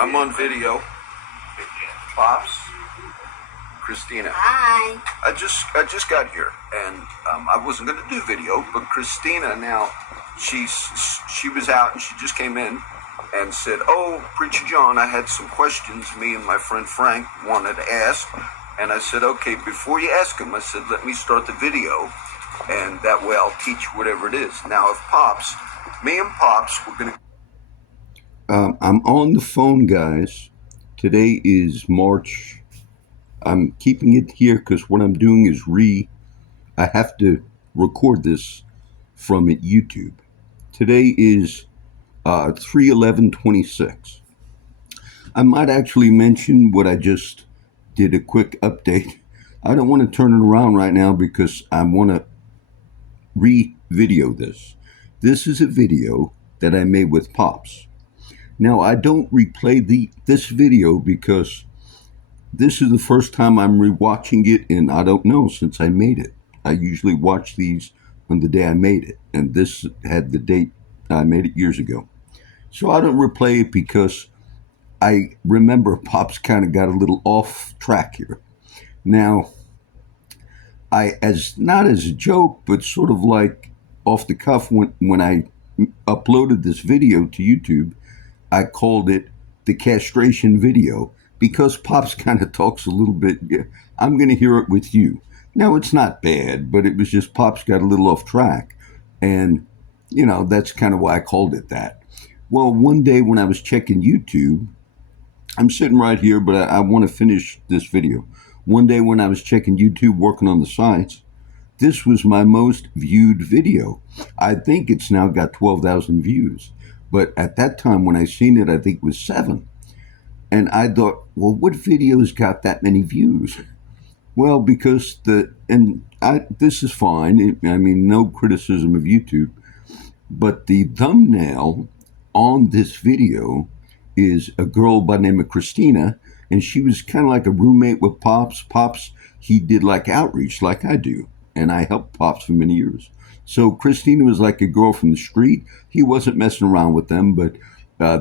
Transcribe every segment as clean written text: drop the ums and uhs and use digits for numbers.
I'm on video. Pops, Christina. Hi. I just got here, and I wasn't gonna do video, but Christina now, she was out and she just came in and said, "Oh, Preacher John, I had some questions me and my friend Frank wanted to ask," and I said, "Okay, before you ask them," I said, "let me start the video, and that way I'll teach you whatever it is." Now, if Pops, me and Pops, we're gonna. I'm on the phone, guys. Today is March. I'm keeping it here because what I'm doing is I have to record this from YouTube. Today is 3/11/26. I might actually mention what I just did a quick update. I don't want to turn it around right now because I want to re-video this. This is a video that I made with Pops. Now, I don't replay this video because this is the first time I'm rewatching it, and I don't know since I made it. I usually watch these on the day I made it, and this had the date I made it years ago. So I don't replay it because I remember Pops kind of got a little off track here. Now, not as a joke, but sort of like off the cuff when I uploaded this video to YouTube, I called it the castration video because Pops kind of talks a little bit. Yeah, I'm going to hear it with you. Now, it's not bad, but it was just Pops got a little off track. And, that's kind of why I called it that. Well, one day when I was checking YouTube, I'm sitting right here, but I want to finish this video. One day when I was checking YouTube, working on the sites, this was my most viewed video. I think it's now got 12,000 views. But at that time when I seen it, I think it was 7. And I thought, well, what videos got that many views? Well, because this is fine. I mean, no criticism of YouTube. But the thumbnail on this video is a girl by the name of Christina. And she was kind of like a roommate with Pops. Pops, he did like outreach like I do. And I helped Pops for many years. So Christina was like a girl from the street. He wasn't messing around with them, but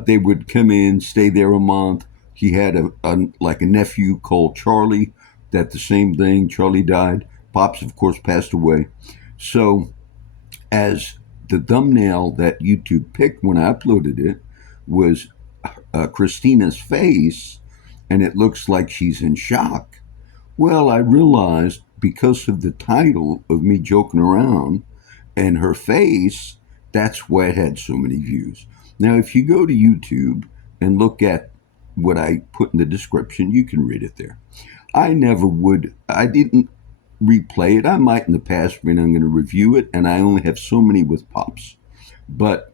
they would come in, stay there a month. He had a nephew called Charlie. That the same thing. Charlie died. Pops, of course, passed away. So as the thumbnail that YouTube picked when I uploaded it was Christina's face, and it looks like she's in shock. Well, I realized because of the title of me joking around and her face, that's why it had so many views. Now, if you go to YouTube and look at what I put in the description, you can read it there. I didn't replay it. I might in the past, but I'm going to review it, and I only have so many with Pops. But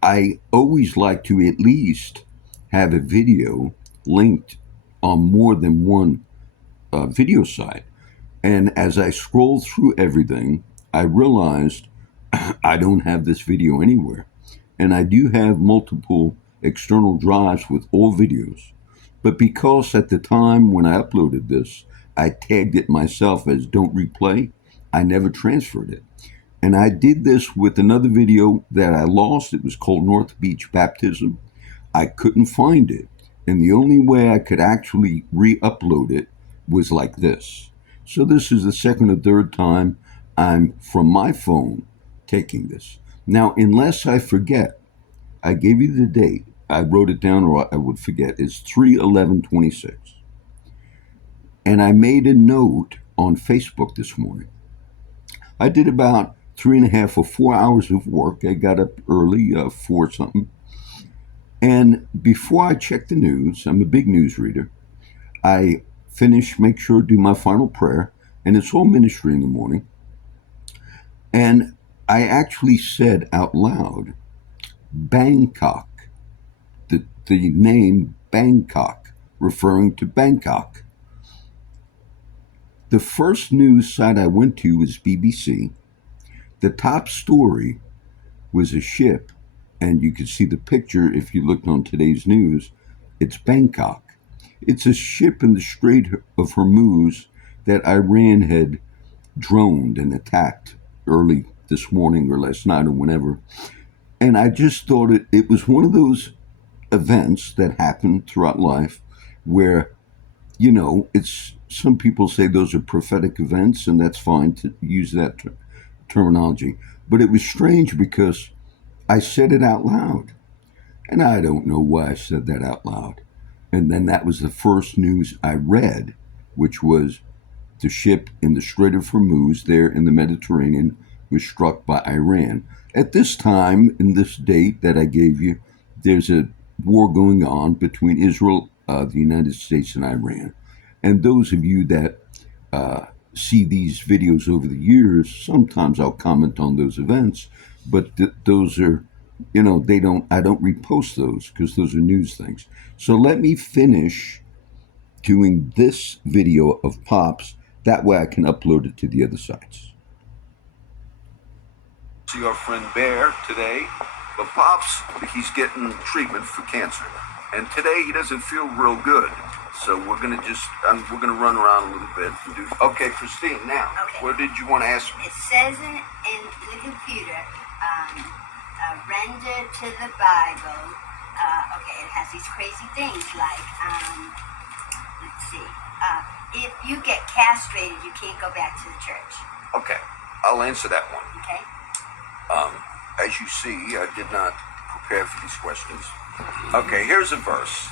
I always like to at least have a video linked on more than one video site. And as I scrolled through everything, I realized I don't have this video anywhere. And I do have multiple external drives with all videos. But because at the time when I uploaded this, I tagged it myself as don't replay, I never transferred it. And I did this with another video that I lost. It was called North Beach Baptism. I couldn't find it. And the only way I could actually re-upload it was like this. So this is the second or third time I'm from my phone taking this. Now, unless I forget, I gave you the date. I wrote it down or I would forget. It's 3/11/26. And I made a note on Facebook this morning. I did about 3.5 or 4 hours of work. I got up early, 4 something. And before I checked the news, I'm a big news reader, I make sure to do my final prayer, and it's all ministry in the morning. And I actually said out loud, Bangkok, the name Bangkok, referring to Bangkok. The first news site I went to was BBC. The top story was a ship, and you could see the picture if you looked on today's news. It's Bangkok. It's a ship in the Strait of Hormuz that Iran had droned and attacked early this morning or last night or whenever. And I just thought it was one of those events that happen throughout life where, it's some people say those are prophetic events, and that's fine to use that terminology. But it was strange because I said it out loud, and I don't know why I said that out loud. And then that was the first news I read, which was the ship in the Strait of Hormuz there in the Mediterranean was struck by Iran. At this time, in this date that I gave you, there's a war going on between Israel, the United States, and Iran. And those of you that see these videos over the years, sometimes I'll comment on those events, but those are, I don't repost those because those are news things. So let me finish doing this video of Pops. That way I can upload it to the other sites. See our friend Bear today, but Pops, he's getting treatment for cancer. And today he doesn't feel real good. So we're gonna run around a little bit and do. Okay, Christine. Now, What did you want to ask me? It says in the computer, render to the Bible. It has these crazy things like, let's see, if you get castrated, you can't go back to the church. Okay, I'll answer that one. Okay. As you see, I did not prepare for these questions. Okay, here's a verse.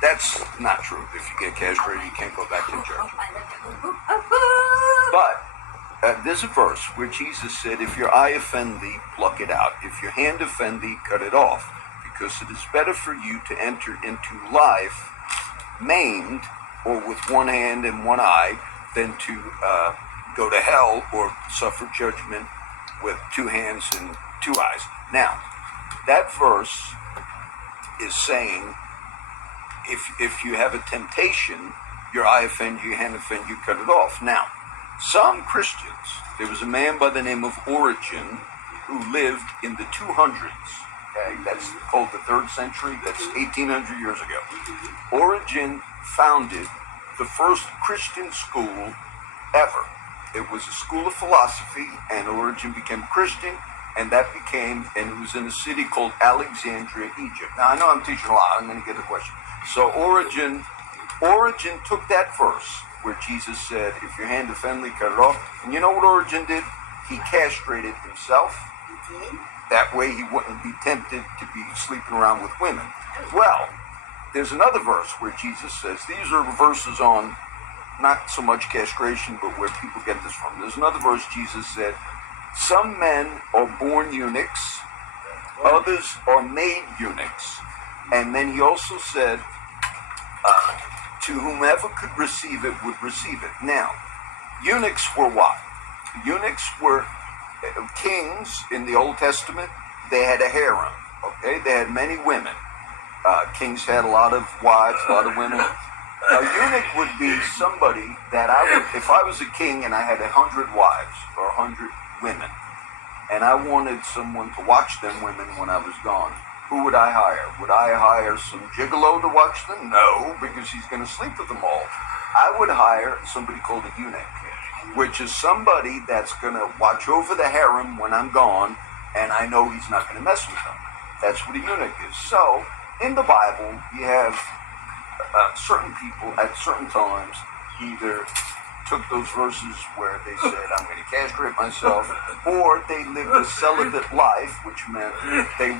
That's not true. If you get castrated, you can't go back to church. But there's a verse where Jesus said, if your eye offend thee, pluck it out. If your hand offend thee, cut it off. Because it is better for you to enter into life maimed or with one hand and one eye than to go to hell or suffer judgment with two hands and two eyes. Now, that verse is saying, if you have a temptation, your eye offend you, your hand offend you, cut it off. Now, some Christians, there was a man by the name of Origen who lived in the 200s. Okay, that's called the 3rd century. That's 1,800 years ago. Origen founded the first Christian school ever. It was a school of philosophy, and Origen became Christian, and it was in a city called Alexandria, Egypt. Now, I know I'm teaching a lot. I'm going to get the question. So Origen took that verse where Jesus said, if your hand offend thee, cut it off. And you know what Origen did? He castrated himself. He did? That way he wouldn't be tempted to be sleeping around with women. Well, there's another verse where Jesus says, these are verses on not so much castration, but where people get this from. There's another verse Jesus said, some men are born eunuchs, others are made eunuchs. And then he also said, to whomever could receive it would receive it. Now, eunuchs were what? Eunuchs were kings in the Old Testament. They had a harem, okay? They had many women. Kings had a lot of wives, a lot of women. A eunuch would be somebody that if I was a king and I had 100 wives or 100 women, and I wanted someone to watch them women when I was gone, who would I hire? Would I hire some gigolo to watch them? No, because he's going to sleep with them all. I would hire somebody called a eunuch, which is somebody that's going to watch over the harem when I'm gone, and I know he's not going to mess with them. That's what a eunuch is. So, in the Bible, you have certain people at certain times either took those verses where they said, I'm going to castrate myself, or they lived a celibate life, which meant they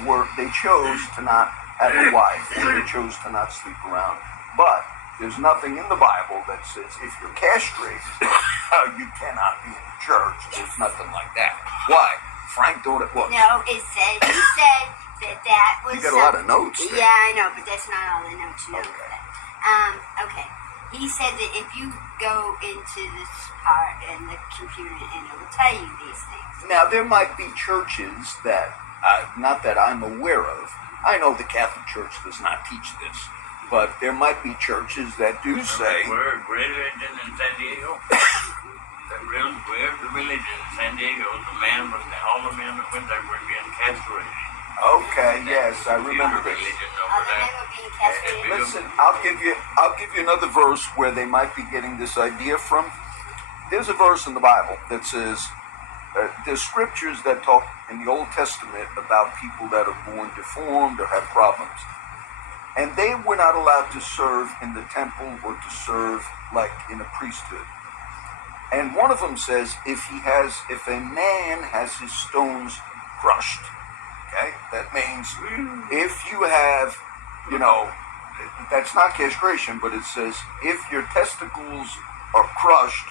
chose to not have a wife, or they chose to not sleep around. But there's nothing in the Bible that says if you're castrated, you cannot be in the church. There's nothing like that. Why? Frank don't it what? No, he said that was. You got a lot of notes there. Yeah, I know, but that's not all the notes. No. Okay. He said that if you go into this part in the computer, and it will tell you these things. Now, there might be churches that, not that I'm aware of. I know the Catholic Church does not teach this, but there might be churches that do say. We're religion in San Diego. We're the religion in San Diego. All the men that went there were being castrated. Okay, yes, I remember this. All the men were being castrated. Listen, I'll give you another verse where they might be getting this idea from. There's a verse in the Bible that says, there's scriptures that talk in the Old Testament about people that are born deformed or have problems. And they were not allowed to serve in the temple or to serve like in a priesthood. And one of them says, if a man has his stones crushed, okay, that means if you have, that's not castration, but it says if your testicles are crushed,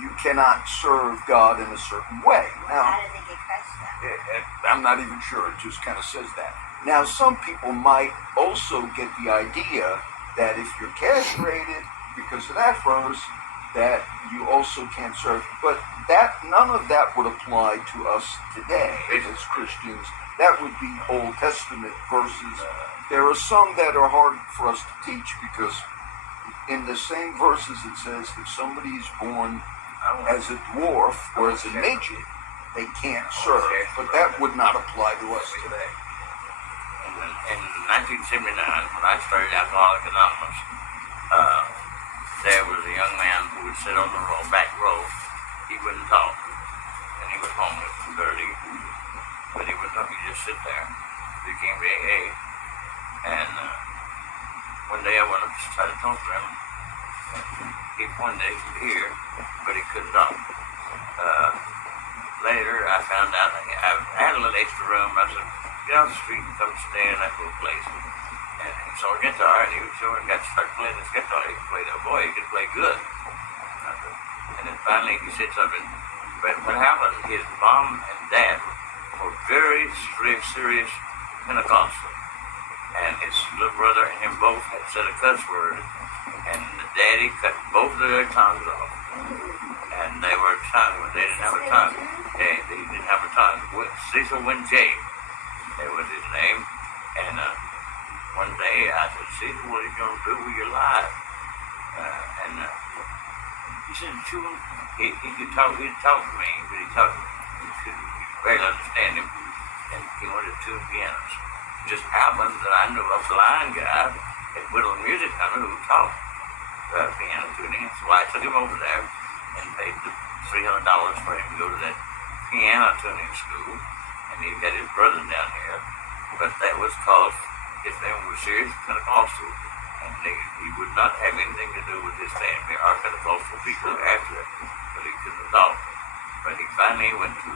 you cannot serve God in a certain way. Now, How did they get crushed? I'm not even sure. It just kind of says that. Now, some people might also get the idea that if you're castrated because of that verse, that you also can't serve. But none of that would apply to us today as Christians. That would be Old Testament verses. There are some that are hard for us to teach because in the same verses it says if somebody is born as a dwarf or as a midget, they can't serve. But that would not apply to us today. In 1979, when I started Alcoholics Anonymous, there was a young man who would sit on the back row. He wouldn't talk, and he was homeless and dirty, but he wouldn't talk. He'd just sit there. He came to AA, and one day I went up to try to talk to him. One day he could hear, but he couldn't talk. Later, I found out I had a little extra room. I said, get off the street and come stay in that little place. And he saw a guitar, and he was sure and got to start playing this guitar. He could play that. Boy, he could play good. And then finally he said something. But what happened, his mom and dad were very serious Pentecostal. And his little brother and him both had said a cuss word. And the daddy cut both of their tongues off. And they were tongue, they didn't have a tongue. They didn't have a tongue. Cecil Wynn J. That was his name. And one day I said, Cecil, what are you going to do with your life? He said, he could talk to me, but he could barely understand him. And he wanted to tune pianos. It just happened that I knew a blind guy at Whittle Music Center who taught piano tuning. So I took him over there and paid the $300 for him to go to that piano tuning school. And he got his brother down here. But that was cause his family was serious Pentecostal. And he would not have anything to do with his family or Pentecostal people after it. But he couldn't talk. But he finally went to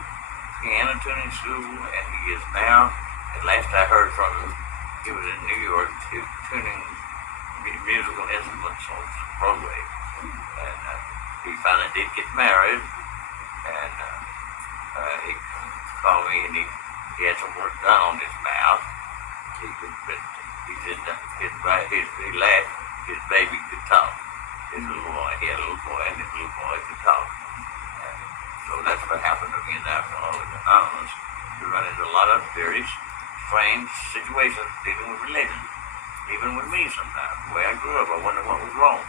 piano tuning school, and he is now, at last I heard from him, he was in New York tuning musical instruments on Broadway. And he finally did get married, and he called me, and he had some work done on his mouth. He said his baby could talk. His little boy, he had a little boy, and his little boy could talk. And so that's what happened to me in Alcoholics Anonymous. You run into a lot of very strange situations dealing with religion. Even with me sometimes. The way I grew up, I wonder what was wrong.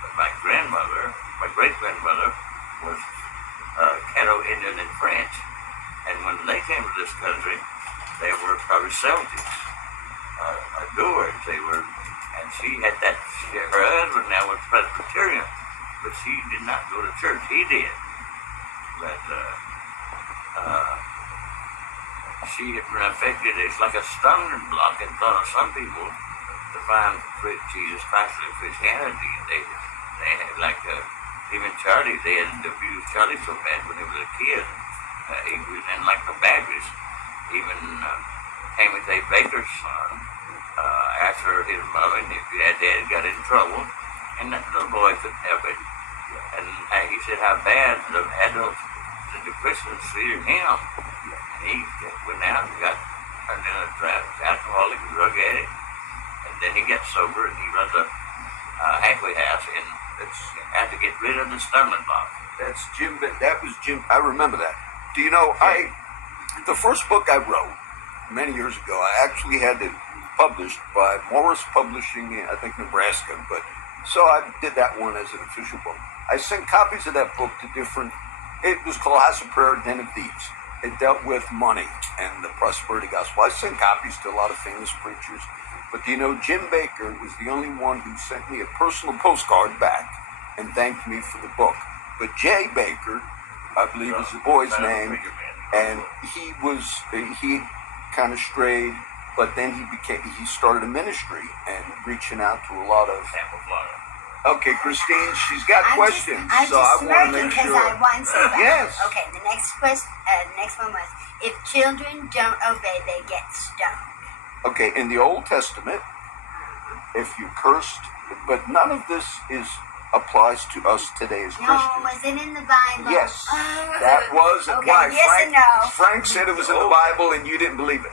But my great-grandmother, was Caddo Indian and French. And when they came to this country, they were probably Celtics, Doors. And she had that. Her husband now was Presbyterian, but she did not go to church. He did. But she had been affected. It's like a stumbling block in front of some people to find Jesus Christ and Christianity. They had like even Charlie. They had abused Charlie so bad when he was a kid. He was in like the Baptist. Even Timothy Baker's son, after his mother and his dad got in trouble, and that little boy couldn't help it. And he said how bad the adults, the Christians treated him. And he went out and got turned into an alcoholic, drug addict. And then he got sober, and he runs a halfway house, and had to get rid of the stumbling block. That's Jim. That was Jim. I remember that. Do you know, the first book I wrote many years ago, I actually had it published by Morris Publishing in, I think, Nebraska. But so I did that one as an official book. I sent copies of that book to different. It was called House of Prayer, Den of Thieves. It dealt with money and the prosperity gospel. I sent copies to a lot of famous preachers. But do you know, Jim Baker was the only one who sent me a personal postcard back and thanked me for the book. But Jay Baker, I believe is the boy's name, and he kind of strayed, but then he started a ministry and reaching out to a lot of. Tampa, Florida. Okay, Christine, she's got questions, I'm so I just want to make because sure. I want to. Yes. Okay, the next one was, if children don't obey, they get stoned. Okay, in the Old Testament, if you cursed, but none of this applies to us today as No, Christians. was it in the Bible? Yes, that was. Okay, Why? yes Frank, and no. Frank said it was in the Bible, and you didn't believe it.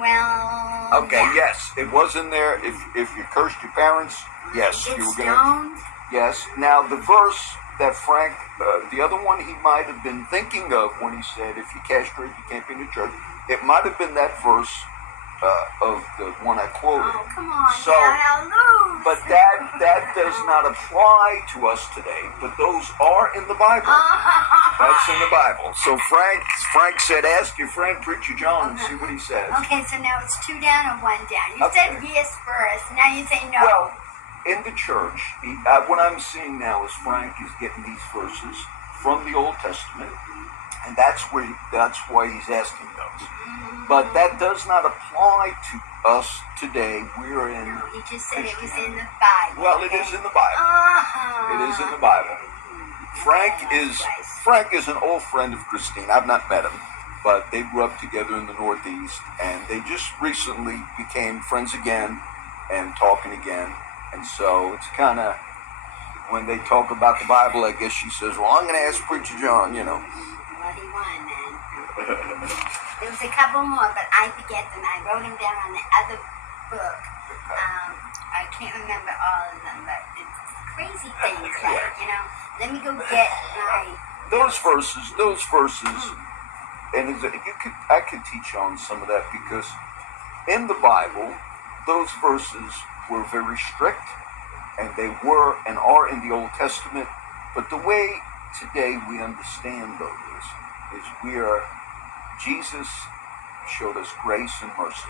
Well. Okay, yeah. yes, it was in there. If you cursed your parents, yes, Get you were stoned? gonna. Yes. Now the verse that Frank, the other one he might have been thinking of when he said, "If you castrate, you can't be in the church." It might have been that verse of the one I quoted. Oh, come on. So, I'll lose. but that does not apply to us today. But those are in the Bible. That's in the Bible. So Frank said, "Ask your friend Preacher John and see what he says." Okay, so now it's 2 down or 1 down. You Okay. said yes first. Now you say no. Well, in the church, what I'm seeing now is Frank is getting these verses from the Old Testament, and that's why he's asking those. But that does not apply to us today. We're in. No, he just said it was in the Bible. Well, it is in the Bible. It is in the Bible. Frank is an old friend of Christine. I've not met him, but they grew up together in the Northeast, and they just recently became friends again and talking again. And so it's kind of, when they talk about the Bible, I guess she says, "Well, I'm going to ask Preacher John," you know. What he won, man. There was a couple more, but I forget them. I wrote them down on the other book. I can't remember all of them, but it's crazy things like, let me go get my... Those verses, and I could teach on some of that, because in the Bible, those verses were very strict, and they were and are in the Old Testament. But the way today we understand those is Jesus showed us grace and mercy.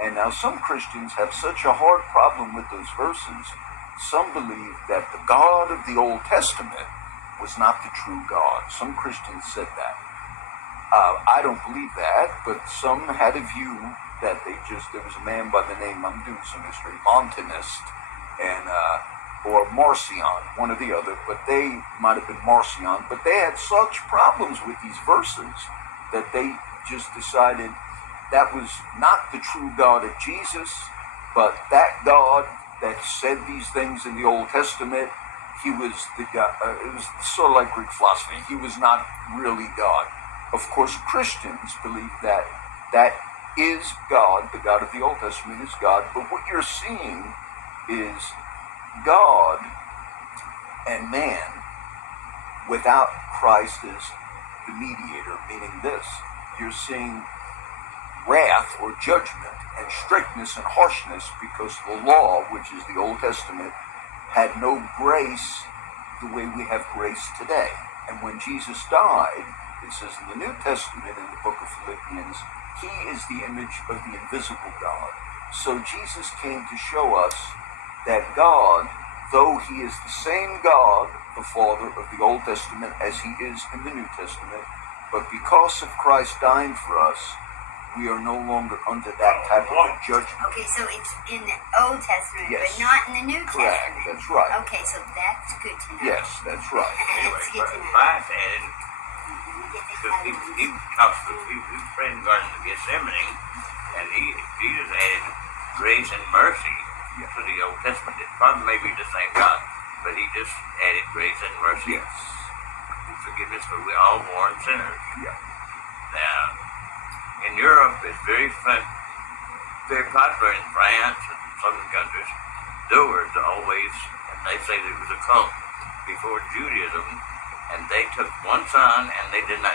And now some Christians have such a hard problem with those verses. Some believe that the God of the Old Testament was not the true God. Some Christians said that. I don't believe that, but some had a view that there was a man by the name, I'm doing some history, Montanist, and or Marcion, one or the other, but they might have been Marcion, but they had such problems with these verses that they just decided that was not the true God of Jesus, but that God that said these things in the Old Testament, he was the God. It was sort of like Greek philosophy. He was not really God. Of course, Christians believe that that is God. The God of the Old Testament is God. But what you're seeing is God and man without Christ as the mediator, meaning this. You're seeing wrath or judgment and strictness and harshness because the law, which is the Old Testament, had no grace the way we have grace today. And when Jesus died, it says in the New Testament, in the book of Philippians, he is the image of the invisible God. So Jesus came to show us that God, though he is the same God, the Father of the Old Testament, as he is in the New Testament, but because of Christ dying for us, we are no longer under that type of a judgment. Okay, so it's in the Old Testament, Yes. but not in the New Correct, Testament. that's right. Okay, so that's good to know. Yes, that's right. Anyway, That's good to know. Christ added, Let me get this because out he of my- talks to he prayed in the Garden of Gethsemane, and Jesus added grace and mercy to the Old Testament. It probably may be the same God, but he just added grace and mercy. Yes. And forgiveness, for we're all born sinners. Yeah. Now, in Europe, it's very popular in France and southern countries. There was always, and they say there was a cult before Judaism, and they took one son and they did not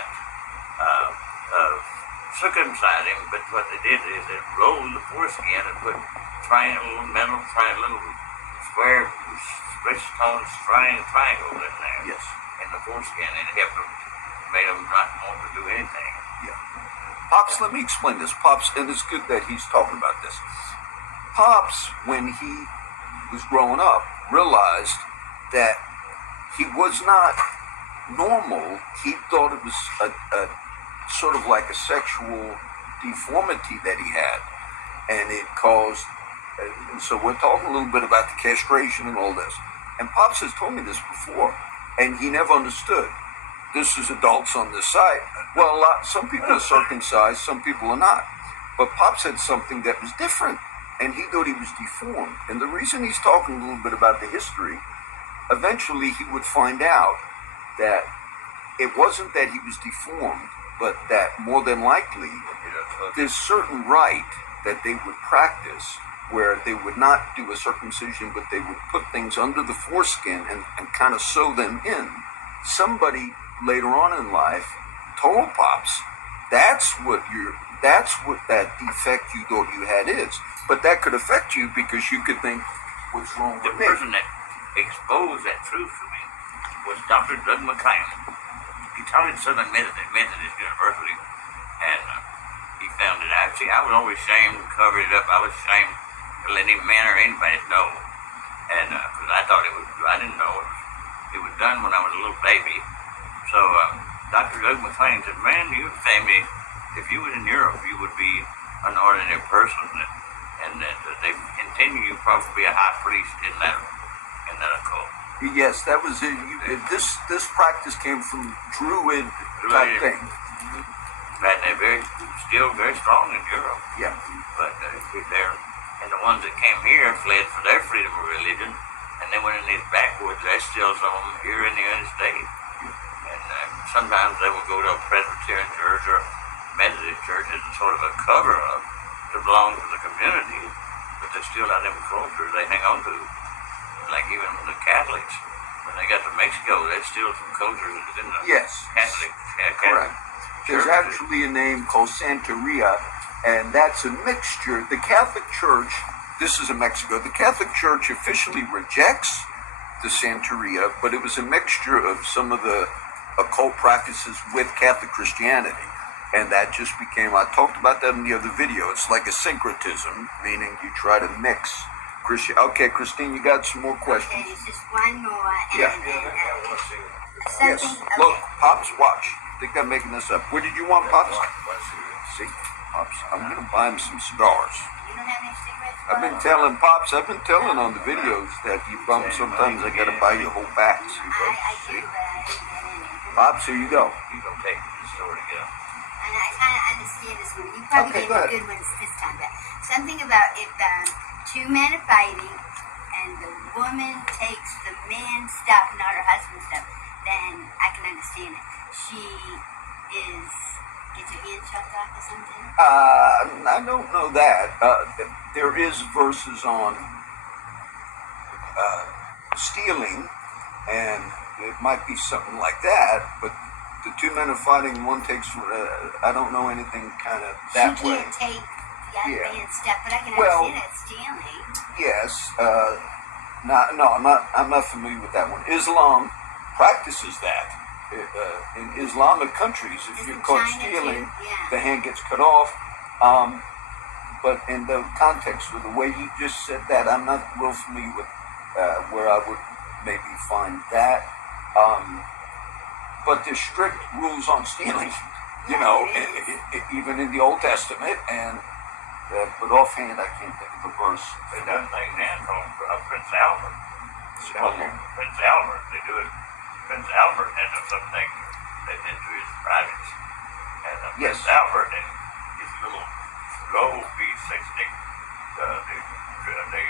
circumcise him, but what they did is they rolled the foreskin and put little square, stretched triangles in there. Yes. In the foreskin, and it helped them, made them not want to do anything. Yeah. Pops, let me explain this. Pops, and it's good that he's talking about this. Pops, when he was growing up, realized that he was not normal. He thought it was a sort of like a sexual deformity that he had, and it caused. And so we're talking a little bit about the castration and all this. And Pops has told me this before, and he never understood. This is adults on this side. Well, some people are circumcised, some people are not. But Pops had something that was different, and he thought he was deformed. And the reason he's talking a little bit about the history, eventually he would find out that it wasn't that he was deformed, but that more than likely there's certain rite that they would practice where they would not do a circumcision, but they would put things under the foreskin and kind of sew them in. Somebody later on in life told Pops, that's what that defect you thought you had is. But that could affect you because you could think, what's wrong with me? The person that exposed that truth to me was Dr. Doug McLean. He taught at Southern Methodist University, and he found it out. See, I was always ashamed to cover it up. I was ashamed to let any man or anybody know. And because I thought I didn't know it was done when I was a little baby. So Dr. Doug McLean said, man, your family, if you was in Europe, you would be an ordinary person. And that they intended you probably a high priest in that occult. Yes, that was it. This practice came from Druid type thing. And they're still very strong in Europe. Yeah. But and the ones that came here fled for their freedom of religion, and they went in these backwoods. There's still some of them here in the United States. And sometimes they will go to a Presbyterian church or Methodist church as sort of a cover-up to belong to the community, but they still have them cultures they hang on to. Like even the Catholics, when they got to Mexico, there's still some cultures in the Catholic. Correct. There's actually a name called Santeria, and that's a mixture. The Catholic Church, this is in Mexico, the Catholic Church officially rejects the Santeria, but it was a mixture of some of the occult practices with Catholic Christianity. And that just became, I talked about that in the other video, it's like a syncretism, meaning you try to mix Christian. Okay, Christine, you got some more questions? Okay, it's just one more. Yeah. Yes. Something. Look, Okay. Pops, watch. I think I'm making this up. What did you want, Pops? See, Pops, I'm going to buy him some cigars. You don't have any cigarettes? I've been telling Pops, I've been telling on the videos that you bum sometimes I got to buy you whole backs. I do, but I didn't get any. Pops, here you go. You gonna take me to the store to get them. And I kind of understand this one. You probably Okay, gave go me ahead. good ones this time, but something about if two men are fighting and the woman takes the man's stuff, not her husband's stuff, then I can understand it. She gets her hand chopped off or something. I don't know that. There is verses on stealing, and it might be something like that, but the two men are fighting, one takes, I don't know anything kind of that She way. can't take the other Yeah. man's stuff, but I can Well, understand that stealing. Yes. I'm not familiar with that one. Islam practices that. In Islamic countries, if Isn't you're caught China stealing, too? Yeah. the hand gets cut off. But in the context of the way you just said that, I'm not real familiar with where I would maybe find that. But there's strict rules on stealing, you know, even in the Old Testament. And but offhand, I can't think of a verse. They done things now called Prince Albert. Prince Albert, they do it. Prince Albert has something that's into his privates. And Yes. Prince Albert and his little gold piece, they stick they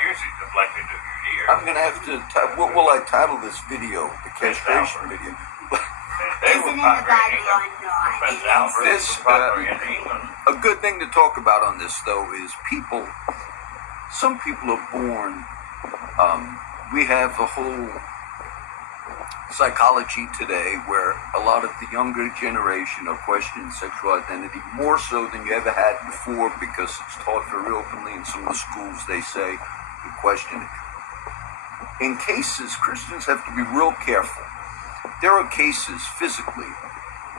pierce it just like they do your ear. I'm gonna have to. What will I title this video? The castration video. They Is were it in the popular Bible in or England. not? Prince It Albert This, was popular in England. A good thing to talk about on this, though, is people. Some people are born. We have a whole psychology today where a lot of the younger generation are questioning sexual identity more so than you ever had before because it's taught very openly in some of the schools. They say you question it. In cases, Christians have to be real careful. There are cases physically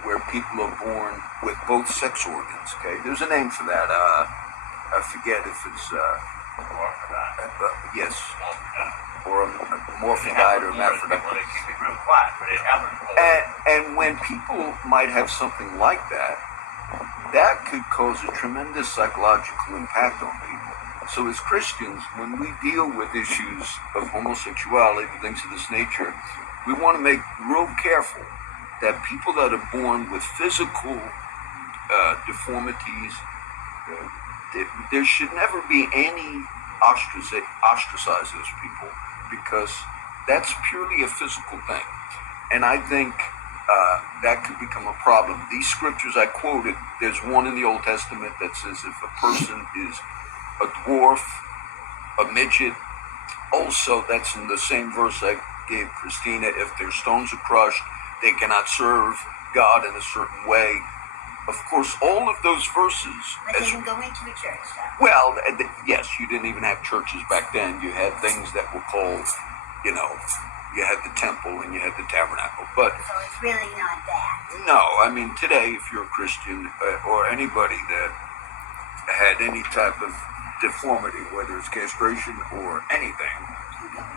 where people are born with both sex organs. Okay, there's a name for that. I forget if it's yes. or a morphidite or hermaphrodite. Well, they keep it real quiet, but it happens more. And when people might have something like that, that could cause a tremendous psychological impact on people. So as Christians, when we deal with issues of homosexuality and things of this nature, we want to make real careful that people that are born with physical deformities, there should never be any ostracize those people, because that's purely a physical thing. And I think that could become a problem. These scriptures I quoted, there's one in the Old Testament that says if a person is a dwarf, a midget, also that's in the same verse I gave Christina, if their stones are crushed, they cannot serve God in a certain way. Of course, all of those verses... But they can go into a church, though. Well, yes, you didn't even have churches back then. You had things that were called, you had the temple and you had the tabernacle. But so it's really not that. No, I mean, today, if you're a Christian or anybody that had any type of deformity, whether it's castration or anything,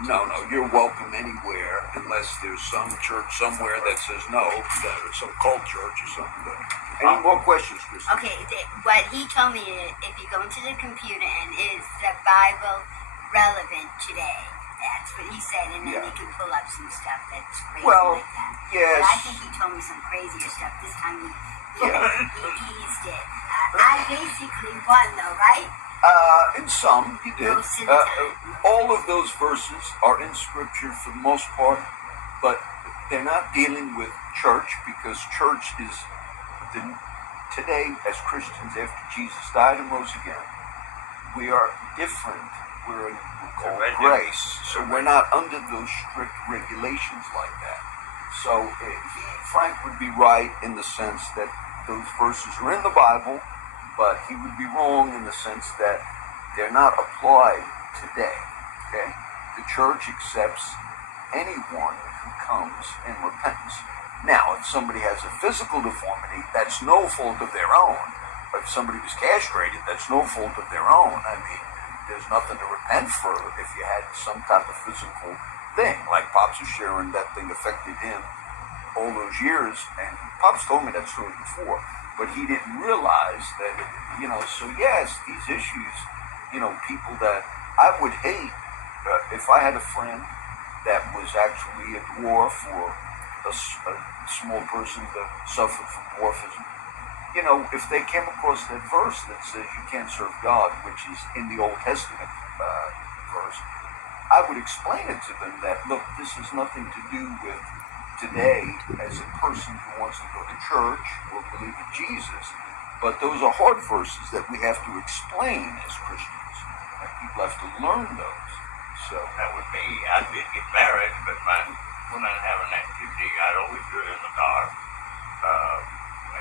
no, you're welcome anywhere unless there's some church somewhere that says no, some cult church or something. Any more questions, Christian? Okay, what he told me is if you go into the computer and is the Bible relevant today? That's what he said, and then you can pull up some stuff that's crazy like that. Yes. But I think he told me some crazier stuff. This time he eased it. I basically won, though, right? In some, you did. All of those verses are in Scripture for the most part, but they're not dealing with church, because church is today, as Christians, after Jesus died and rose again, we are different. We're called grace, so we're not under those strict regulations like that. So Frank would be right in the sense that those verses are in the Bible, but he would be wrong in the sense that they're not applied today. Okay, the church accepts anyone who comes in repentance. Now, if somebody has a physical deformity, that's no fault of their own. If somebody was castrated, that's no fault of their own. I mean, there's nothing to repent for if you had some type of physical thing. Like Pops was sharing, that thing affected him all those years, and Pops told me that story before, but he didn't realize that, so yes, these issues, people that I would hate, if I had a friend that was actually a dwarf or a small person that suffered from dwarfism, if they came across that verse that says you can't serve God, which is in the Old Testament verse, I would explain it to them that, look, this has nothing to do with today as a person who wants to go to church or believe in Jesus, but those are hard verses that we have to explain as Christians, and people have to learn those. So that would be, I did get married, but when I'd have an activity, I'd always do it in the dark.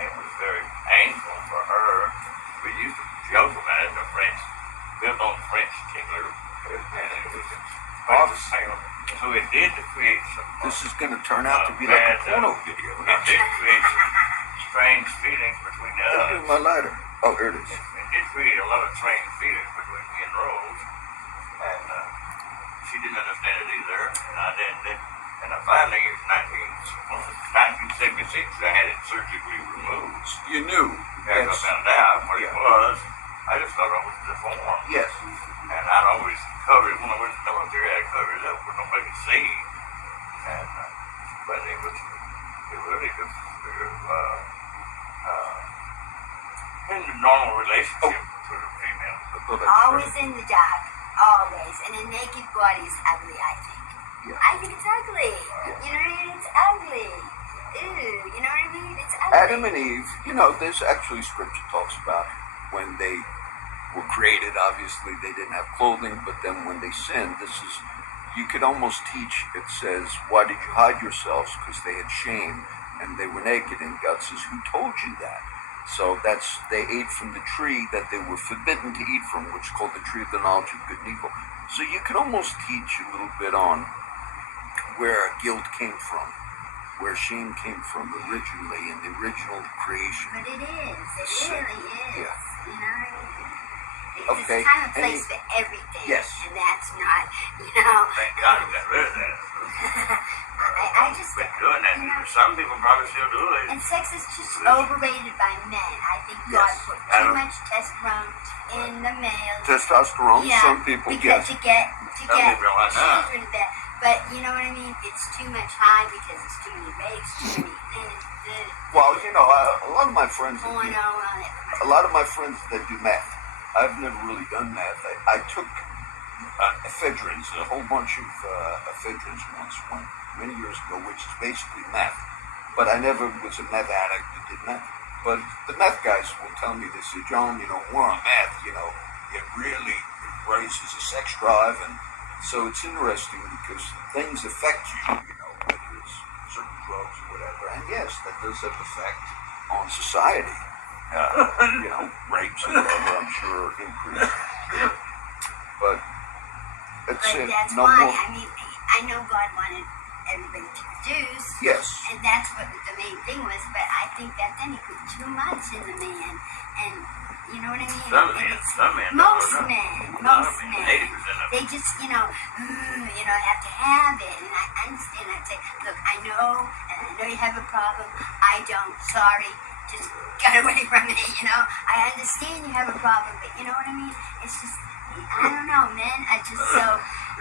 It was very painful for her. We used to joke about it, built on French tickler, and it was so it did create some... This is going to turn out to be like a porno video. It did create some strange feelings between us. Here's my lighter. Oh, here it is. It did create a lot of strange feelings between me and Rose, and she didn't understand it either, and I didn't. And I finally, in 1976, I had it surgically removed. You knew? As I found out what it was, I just thought I was deformed. Yes. And I'd always cover it when I was in the military. I'd cover it up where nobody could see. And but it really just in the normal relationship with a female. Always in the dark, always, and a naked body is ugly, I think. Yeah. I think it's ugly. You know what I mean? It's ugly. Ew, you know what I mean? It's ugly. Adam and Eve, there's actually scripture talks about when they were created, obviously they didn't have clothing, but then when they sinned, you could almost teach, it says, why did you hide yourselves? Because they had shame and they were naked, and God says, who told you that? So they ate from the tree that they were forbidden to eat from, which is called the tree of the knowledge of good and evil. So you can almost teach a little bit on where guilt came from, where shame came from originally in the original creation. But it is. It really is. Yeah. You know what I mean? Okay. There's a time and And place for everything. Yes. And that's not, you know. Thank God we got rid of that. I just, Quit doing that. you know, Some people probably still do it. and sex is just overrated by men. I think God Yes. put I too don't- much testosterone in the males. testosterone. Yeah, Some people because yes. to get Some people don't like that. children that, but you know what I mean. It's too much high because it's too many rapes, too many things. Well, you know, a lot of my friends that Going do, on. a lot of my friends that do math. I've never really done math. I took ephedrins, a whole bunch of ephedrins once, many years ago, which is basically meth. But I never was a meth addict that did meth. But the meth guys will tell me, they say, John, you know, more on meth, you know, it really raises a sex drive. And so it's interesting because things affect you, you know, whether it's certain drugs or whatever. And yes, that does have effect on society. You know, rapes and whatever, I'm sure, increase. But it's But that's no why, more. I mean, I know God wanted everybody to produce. Yes. And that's what the main thing was, but I think that then he put too much in the man. And you know what I mean? Some men, Most don't, men, A lot most of men, men. 80% of them. They just, you know, have to have it. And I understand. I say, look, I know, and I know you have a problem. I don't. Sorry. Just get away from it, you know. I understand you have a problem, but you know what I mean? It's just, I don't know, men are just so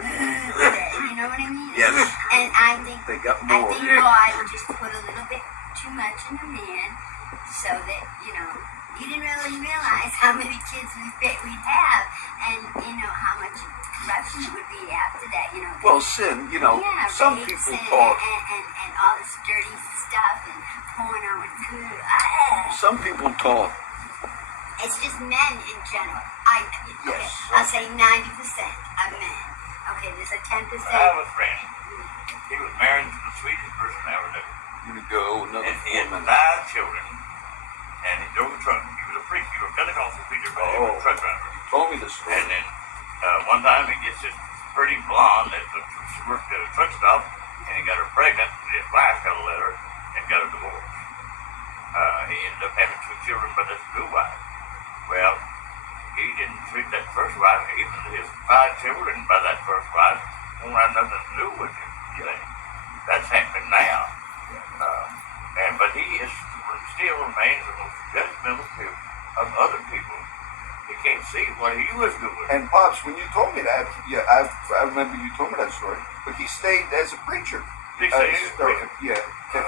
with it, you know what I mean? Yes. And I think They got I more. think God just put a little bit too much in the man, so that you know you didn't really realize how many kids we'd have, and you know how much corruption it would be after that. You know. Well, sin, you know, Yeah, some rapes people and, talk. and all this dirty stuff and porno and Some people talk. it's just men in general. Yes. I'll say 90% of men. Okay, there's a 10%. I have a friend. He was married to the sweetest person I ever knew. You to go another And he had 4 minutes. 5 children. And he drove a truck. He was a preacher. He was a Pentecostal preacher, but he was a truck driver. Told me this story. And then one time he gets this pretty blonde at the truck stop, and he got her pregnant, and his wife got a letter and got a divorce. He ended up having 2 children by this new wife. Well, he didn't treat that first wife, even his 5 children by that first wife, won't have nothing to do with him. You know? That's happening now. But he still remains the most judgmental of other people. He can't see what he was doing. And Pops, when you told me that, yeah, I remember you told me that story. But he stayed as a preacher. He stayed as a preacher. Yeah,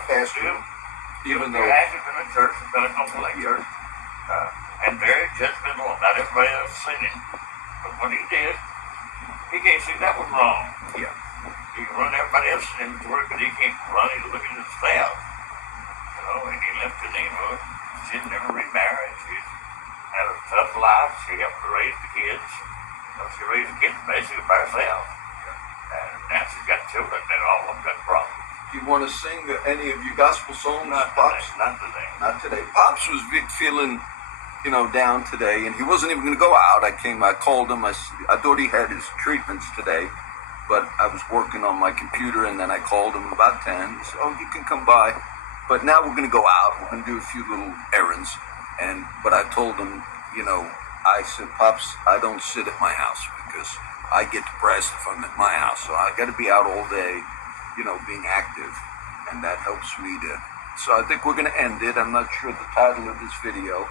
pastor. Even though active in the church, the Pentecostal church, and very judgmental about everybody else sinning. But what he did, he can't see that was wrong. Yeah. He can run everybody else in to work, but he can't run. He's looking at himself. You know, and he left the neighborhood. She'd never remarried. She'd had a tough life. She helped to raise the kids. You know, she raised the kids basically by herself. And now she's got children that all of them got problems. Do you want to sing any of your gospel songs, Not Pops? today. Not today. Not today. Pops was feeling, you know, down today, and he wasn't even going to go out. I called him. I thought he had his treatments today, but I was working on my computer, and then I called him about 10. He said, oh, you can come by. But now we're going to go out. We're going to do a few little errands. But I told him, you know, I said, Pops, I don't sit at my house because I get depressed if I'm at my house. So I got to be out all day, you know, being active. And that helps me to. So I think we're going to end it. I'm not sure the title of this video,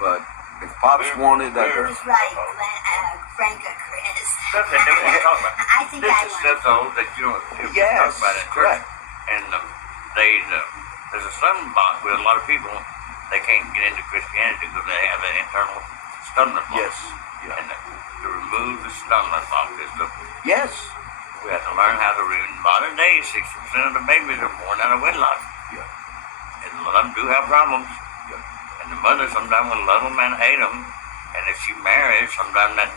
but if Pops wanted, He was right, Frank or Chris. That's what we're talking about. I think This I is won. stuff though that you know people Yes, talk about in church. correct. And there's a stumbling block with a lot of people. They can't get into Christianity because they have an internal stumbling block. Yes. Yeah. And to remove the stumbling block is Yes. we have to learn how to read. In modern day, 60% of the babies are born out of wedlock. Yeah. And a lot of them do have problems. Yeah. And the mother sometimes will love them and hate them. And if she marries, sometimes that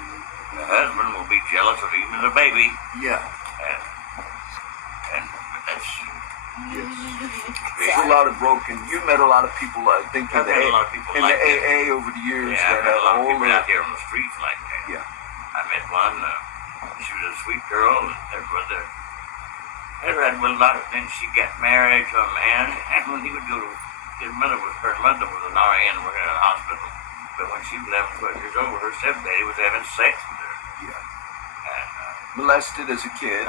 the husband will be jealous of even the baby. Yeah. And that's Yes. There's a lot of broken. You met a lot of people, I think, in I've the, met a lot of people in like the AA over the years yeah, that I've met a have lot of all people the. out here on the streets like that. Yeah. I met one. She was a sweet girl, and her brother had a lot. Then she got married to a man, and when he would go to her mother was an RN working at a hospital, But when she was 11, 12 years old, her stepdaddy was having sex with her. Yeah. And, Molested as a kid.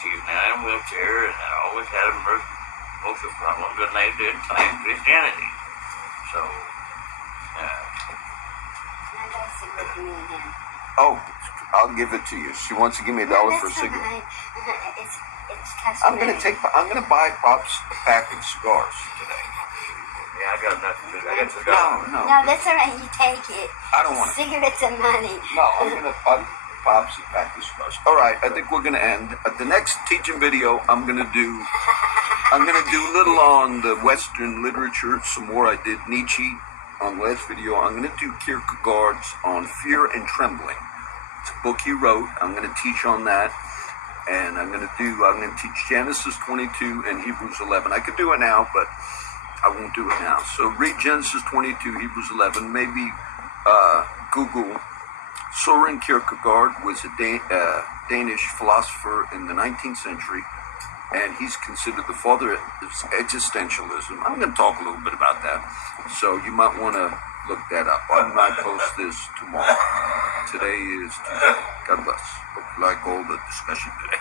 she was now in a wheelchair and always had emotional problems, and they did claim Christianity. So, I got a cigarette for me and him. Oh, I'll give it to you. She wants to give me $1 for a That's cigarette. fine. It's I'm customary. gonna buy Pops a pack of cigars today. yeah, I got nothing to do. I got cigars. No. No, that's all right. You take it. I don't want it. Cigarettes and money. No, I'm gonna buy Pops a pack of cigars. All right, I think we're gonna end. The next teaching video, I'm gonna do a little on the Western literature. Some more. I did Nietzsche on the last video. I'm gonna do Kierkegaard's on Fear and Trembling. It's a book he wrote. I'm gonna teach on that. And I'm gonna teach Genesis 22 and Hebrews 11. I could do it now, but I won't do it now. So read Genesis 22, Hebrews 11. Maybe Google Søren Kierkegaard was a Danish philosopher in the 19th century, and he's considered the father of existentialism. I'm going to talk a little bit about that, so you might want to look that up. I might post this tomorrow. Today is Tuesday. God bless. Hope you like all the discussion today.